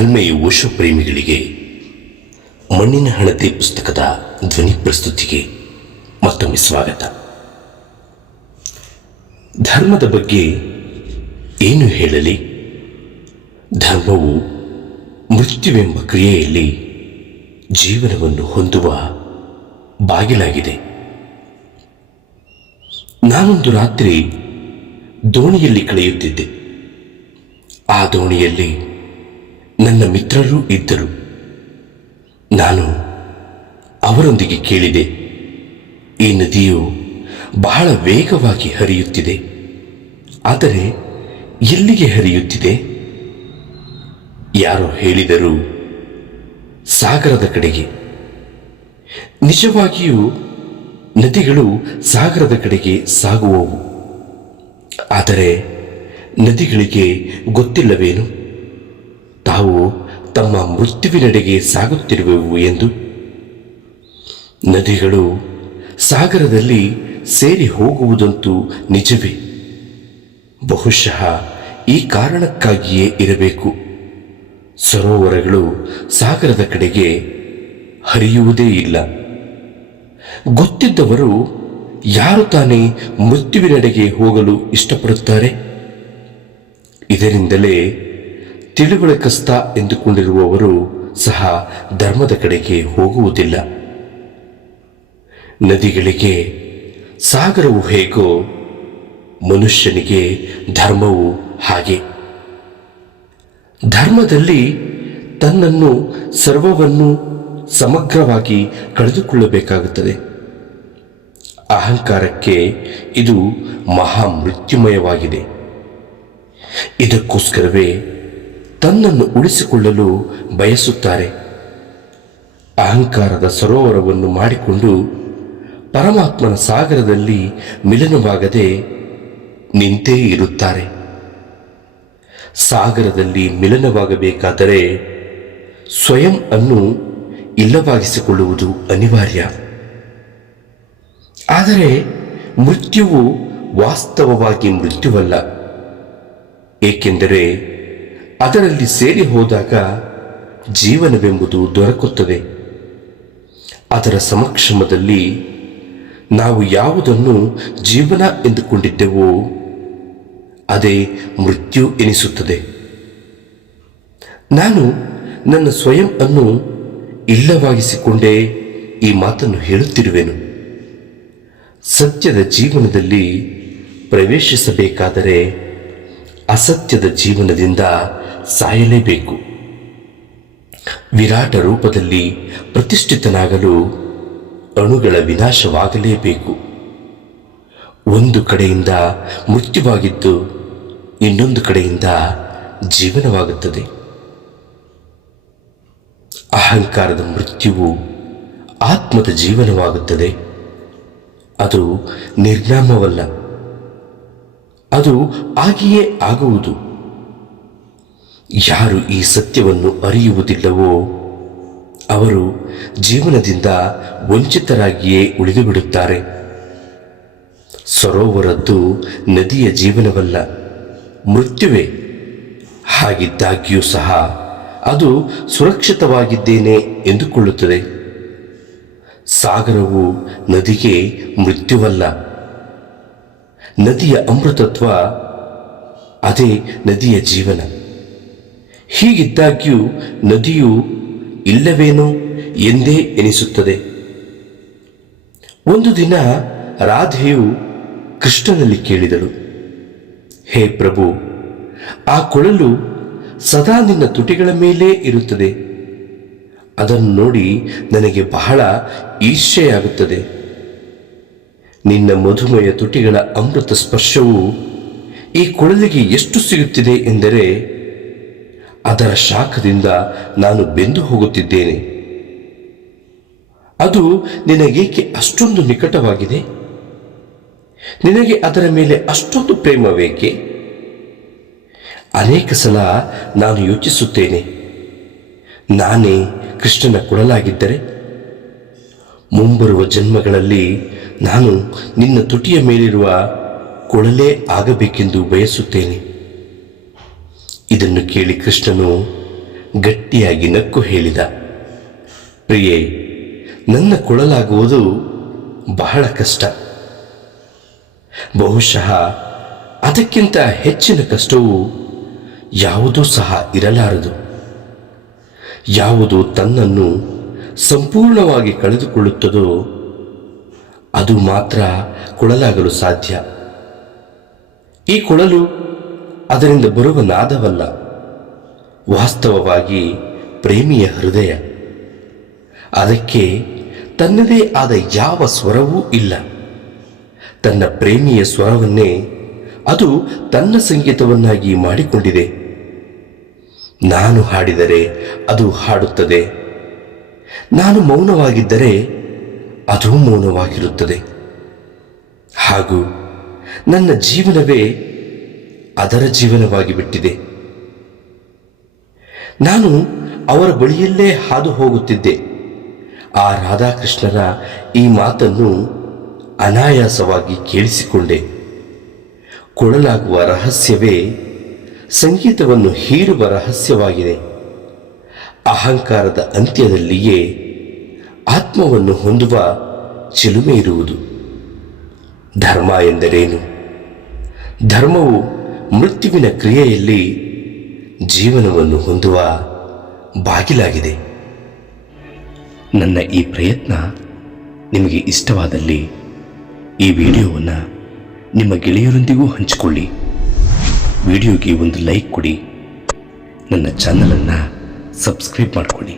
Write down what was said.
ನಲ್ಮೆಯ ಓಶೋ ಪ್ರೇಮಿಗಳಿಗೆ ಮಣ್ಣಿನ ಹಣತೆ ಪುಸ್ತಕದ ಧ್ವನಿ ಪ್ರಸ್ತುತಿಗೆ ಮತ್ತೊಮ್ಮೆ ಸ್ವಾಗತ. ಧರ್ಮದ ಬಗ್ಗೆ ಏನು ಹೇಳಲಿ? ಧರ್ಮವು ಮೃತ್ಯುವೆಂಬ ಕ್ರಿಯೆಯಲ್ಲಿ ಜೀವನವನ್ನು ಹೊಂದುವ ಬಾಗಿಲಾಗಿದೆ. ನಾನೊಂದು ರಾತ್ರಿ ದೋಣಿಯಲ್ಲಿ ಕಳೆಯುತ್ತಿದ್ದೆ. ಆ ದೋಣಿಯಲ್ಲಿ ನನ್ನ ಮಿತ್ರರೂ ಇದ್ದರು. ನಾನು ಅವರೊಂದಿಗೆ ಕೇಳಿದೆ. ಈ ನದಿಯು ಬಹಳ ವೇಗವಾಗಿ ಹರಿಯುತ್ತಿದೆ. ಆದರೆ ಎಲ್ಲಿಗೆ ಹರಿಯುತ್ತಿದೆ? ಯಾರೋ ಹೇಳಿದರು, ಸಾಗರದ ಕಡೆಗೆ. ನಿಜವಾಗಿಯೂ ನದಿಗಳು ಸಾಗರದ ಕಡೆಗೆ ಸಾಗುವವು. ಆದರೆ ನದಿಗಳಿಗೆ ಗೊತ್ತಿಲ್ಲವೇನು? ತಾವು ತಮ್ಮ ಮೃತ್ಯುವಿನೆಡೆಗೆ ಸಾಗುತ್ತಿರುವೆವು ಎಂದು. ನದಿಗಳು ಸಾಗರದಲ್ಲಿ ಸೇರಿ ಹೋಗುವುದಂತೂ ನಿಜವೇ. ಬಹುಶಃ ಈ ಕಾರಣಕ್ಕಾಗಿಯೇ ಇರಬೇಕು. ಸರೋವರಗಳು ಸಾಗರದ ಕಡೆಗೆ ಹರಿಯುವುದೇ ಇಲ್ಲ. ಗೊತ್ತಿದ್ದವರು ಯಾರು ತಾನೇ ಮೃತ್ಯುವಿನೆಡೆಗೆ ಹೋಗಲು ಇಷ್ಟಪಡುತ್ತಾರೆ? ಇದರಿಂದಲೇ ತಿಳುವಳಿಕಸ್ತ ಎಂದುಕೊಂಡಿರುವವರು ಸಹ ಧರ್ಮದ ಕಡೆಗೆ ಹೋಗುವುದಿಲ್ಲ. ನದಿಗಳಿಗೆ, ಸಾಗರವು ಹೇಗೋ ಮನುಷ್ಯನಿಗೆ ಧರ್ಮವು ಹಾಗೆ. ಧರ್ಮದಲ್ಲಿ ತನ್ನನ್ನು, ಸರ್ವವನ್ನು ಸಮಗ್ರವಾಗಿ ಕಳೆದುಕೊಳ್ಳಬೇಕಾಗುತ್ತದೆ. ಅಹಂಕಾರಕ್ಕೆ ಇದು ಮಹಾ ಮೃತ್ಯುಮಯವಾಗಿದೆ ಇದಕ್ಕೋಸ್ಕರವೇ ತನ್ನನ್ನು ಉಳಿಸಿಕೊಳ್ಳಲು ಬಯಸುತ್ತಾರೆ. ಅಹಂಕಾರದ ಸರೋವರವನ್ನು ಮಾಡಿಕೊಂಡು ಪರಮಾತ್ಮನ ಸಾಗರದಲ್ಲಿ ಮಿಲನವಾಗದೆ ನಿಂತೇ ಇರುತ್ತಾರೆ. ಸಾಗರದಲ್ಲಿ ಮಿಲನವಾಗಬೇಕಾದರೆ ಸ್ವಯಂ ಅನ್ನು ಇಲ್ಲವಾಗಿಸಿಕೊಳ್ಳುವುದು ಅನಿವಾರ್ಯ. ಆದರೆ ಮೃತ್ಯುವು ವಾಸ್ತವವಾಗಿ ಮೃತ್ಯುವಲ್ಲ. ಏಕೆಂದರೆ ಅದರಲ್ಲಿ ಸೇರಿ ಹೋದಾಗ ಜೀವನವೆಂಬುದು ದೊರಕುತ್ತದೆ. ಅದರ ಸಮಕ್ಷಮದಲ್ಲಿ ನಾವು ಯಾವುದನ್ನು ಜೀವನ ಎಂದುಕೊಂಡಿದ್ದೆವೋ, ಅದೇ ಮೃತ್ಯು ಎನಿಸುತ್ತದೆ. ನಾನು ನನ್ನ ಸ್ವಯಂ ಅನ್ನು ಇಲ್ಲವಾಗಿಸಿಕೊಂಡೇ ಈ ಮಾತನ್ನು ಹೇಳುತ್ತಿರುವೆನು. ಸತ್ಯದ ಜೀವನದಲ್ಲಿ ಪ್ರವೇಶಿಸಬೇಕಾದರೆ ಅಸತ್ಯದ ಜೀವನದಿಂದ ಸಾಯಲೇಬೇಕು. ವಿರಾಟ ರೂಪದಲ್ಲಿ ಪ್ರತಿಷ್ಠಿತನಾಗಲು ಅಣುಗಳ ವಿನಾಶವಾಗಲೇಬೇಕು. ಒಂದು ಕಡೆಯಿಂದ ಮೃತ್ಯುವಾಗಿದ್ದು ಇನ್ನೊಂದು ಕಡೆಯಿಂದ ಜೀವನವಾಗುತ್ತದೆ. ಅಹಂಕಾರದ ಮೃತ್ಯುವು ಆತ್ಮದ ಜೀವನವಾಗುತ್ತದೆ. ಅದು ನಿರ್ನಾಮವಲ್ಲ. ಅದು ಆಗಿಯೇ ಆಗುವುದು. ಯಾರು ಈ ಸತ್ಯವನ್ನು ಅರಿಯುವುದಿಲ್ಲವೋ, ಅವರು ಜೀವನದಿಂದ ವಂಚಿತರಾಗಿಯೇ ಉಳಿದು ಬಿಡುತ್ತಾರೆ ಸರೋವರದ್ದು ನದಿಯ ಜೀವನವಲ್ಲ, ಮೃತ್ಯುವೆ. ಹಾಗಿದ್ದಾಗ್ಯೂ ಸಹ ಅದು ಸುರಕ್ಷಿತವಾಗಿದ್ದೇನೆ ಎಂದುಕೊಳ್ಳುತ್ತದೆ. ಸಾಗರವು ನದಿಗೆ ಮೃತ್ಯುವಲ್ಲ. ನದಿಯ ಅಮೃತತ್ವ ಅದೇ ನದಿಯ ಜೀವನ. ಹೀಗಿದ್ದಾಗ್ಯೂ ನದಿಯು ಇಲ್ಲವೇನೋ ಎಂದೇ ಎನಿಸುತ್ತದೆ. ಒಂದು ದಿನ ರಾಧೆಯು ಕೃಷ್ಣನಲ್ಲಿ ಕೇಳಿದಳು, ಹೇ ಪ್ರಭು, ಆ ಕೊಳಲು ಸದಾ ನಿನ್ನ ತುಟಿಗಳ ಮೇಲೇ ಇರುತ್ತದೆ. ಅದನ್ನು ನೋಡಿ ನನಗೆ ಬಹಳ ಈರ್ಷೆಯಾಗುತ್ತದೆ ನಿನ್ನ ಮಧುಮಯ ತುಟಿಗಳ ಅಮೃತ ಸ್ಪರ್ಶವು ಈ ಕೊಳಲಿಗೆ ಎಷ್ಟು ಸಿಗುತ್ತಿದೆ ಎಂದರೆ ಅದರ ಶಾಖದಿಂದ ನಾನು ಬೆಂದು ಹೋಗುತ್ತಿದ್ದೇನೆ. ಅದು ನಿನಗೇಕೆ ಅಷ್ಟೊಂದು ನಿಕಟವಾಗಿದೆ? ನಿನಗೆ ಅದರ ಮೇಲೆ ಅಷ್ಟೊಂದು ಪ್ರೇಮವೇಕೆ? ಅನೇಕ ಸಲ ನಾನು ಯೋಚಿಸುತ್ತೇನೆ. ನಾನೇ ಕೃಷ್ಣನ ಕೊಡಲಾಗಿದ್ದರೆ ಮುಂಬರುವ ಜನ್ಮಗಳಲ್ಲಿ ನಾನು ನಿನ್ನ ತುಟಿಯ ಮೇಲಿರುವ ಕೊಳಲೇ ಆಗಬೇಕೆಂದು ಬಯಸುತ್ತೇನೆ. ಇದನ್ನು ಕೇಳಿ ಕೃಷ್ಣನು ಗಟ್ಟಿಯಾಗಿ ನಕ್ಕು ಹೇಳಿದ, ಪ್ರಿಯೆ, ನನ್ನ ಕೊಳಲಾಗುವುದು ಬಹಳ ಕಷ್ಟ. ಬಹುಶಃ ಅದಕ್ಕಿಂತ ಹೆಚ್ಚಿನ ಕಷ್ಟವು ಯಾವುದೂ ಸಹ ಇರಲಾರದು. ಯಾವುದು ತನ್ನನ್ನು ಸಂಪೂರ್ಣವಾಗಿ ಕಳೆದುಕೊಳ್ಳುತ್ತದೋ, ಅದು ಮಾತ್ರ ಕೊಳಲಾಗಲು ಸಾಧ್ಯ. ಈ ಕೊಳಲು ಅದರಿಂದ ಬರುವ ನಾದವಲ್ಲ ವಾಸ್ತವವಾಗಿ ಪ್ರೇಮಿಯ ಹೃದಯ. ಅದಕ್ಕೆ ತನ್ನದೇ ಆದ ಯಾವ ಸ್ವರವೂ ಇಲ್ಲ. ತನ್ನ ಪ್ರೇಮಿಯ ಸ್ವರವನ್ನೇ ಅದು ತನ್ನ ಸಂಗೀತವನ್ನಾಗಿ ಮಾಡಿಕೊಂಡಿದೆ. ನಾನು ಹಾಡಿದರೆ ಅದು ಹಾಡುತ್ತದೆ. ನಾನು ಮೌನವಾಗಿದ್ದರೆ ಅದು ಮೌನವಾಗಿರುತ್ತದೆ. ಹಾಗೂ ನನ್ನ ಜೀವನವೇ ಅದರ ಜೀವನವಾಗಿ ಬಿಟ್ಟಿದೆ. ನಾನು ಅವರ ಬಳಿಯಲ್ಲೇ ಹಾದು ಹೋಗುತ್ತಿದ್ದೆ. ಆ ರಾಧಾಕೃಷ್ಣನ ಈ ಮಾತನ್ನು ಅನಾಯಾಸವಾಗಿ ಕೇಳಿಸಿಕೊಂಡೆ. ಕೊಡಲಾಗುವ ರಹಸ್ಯವೇ ಸಂಗೀತವನ್ನು ಹೀರುವ ರಹಸ್ಯವಾಗಿದೆ. ಅಹಂಕಾರದ ಅಂತ್ಯದಲ್ಲಿಯೇ ಆತ್ಮವನ್ನು ಹೊಂದುವ ಚಿಲುಮೆ ಇರುವುದು. ಧರ್ಮ ಎಂದರೇನು? ಧರ್ಮವು ಮೃತ್ಯುವಿನ ಕ್ರಿಯೆಯಲ್ಲಿ ಜೀವನವನ್ನು ಹೊಂದುವ ಬಾಗಿಲಾಗಿದೆ. ನನ್ನ ಈ ಪ್ರಯತ್ನ ನಿಮಗೆ ಇಷ್ಟವಾದಲ್ಲಿ ಈ ವಿಡಿಯೋವನ್ನು ನಿಮ್ಮ ಗೆಳೆಯರೊಂದಿಗೂ ಹಂಚಿಕೊಳ್ಳಿ. ವಿಡಿಯೋಗೆ ಒಂದು ಲೈಕ್ ಕೊಡಿ. ನನ್ನ ಚಾನಲನ್ನು ಸಬ್ಸ್ಕ್ರೈಬ್ ಮಾಡಿಕೊಳ್ಳಿ.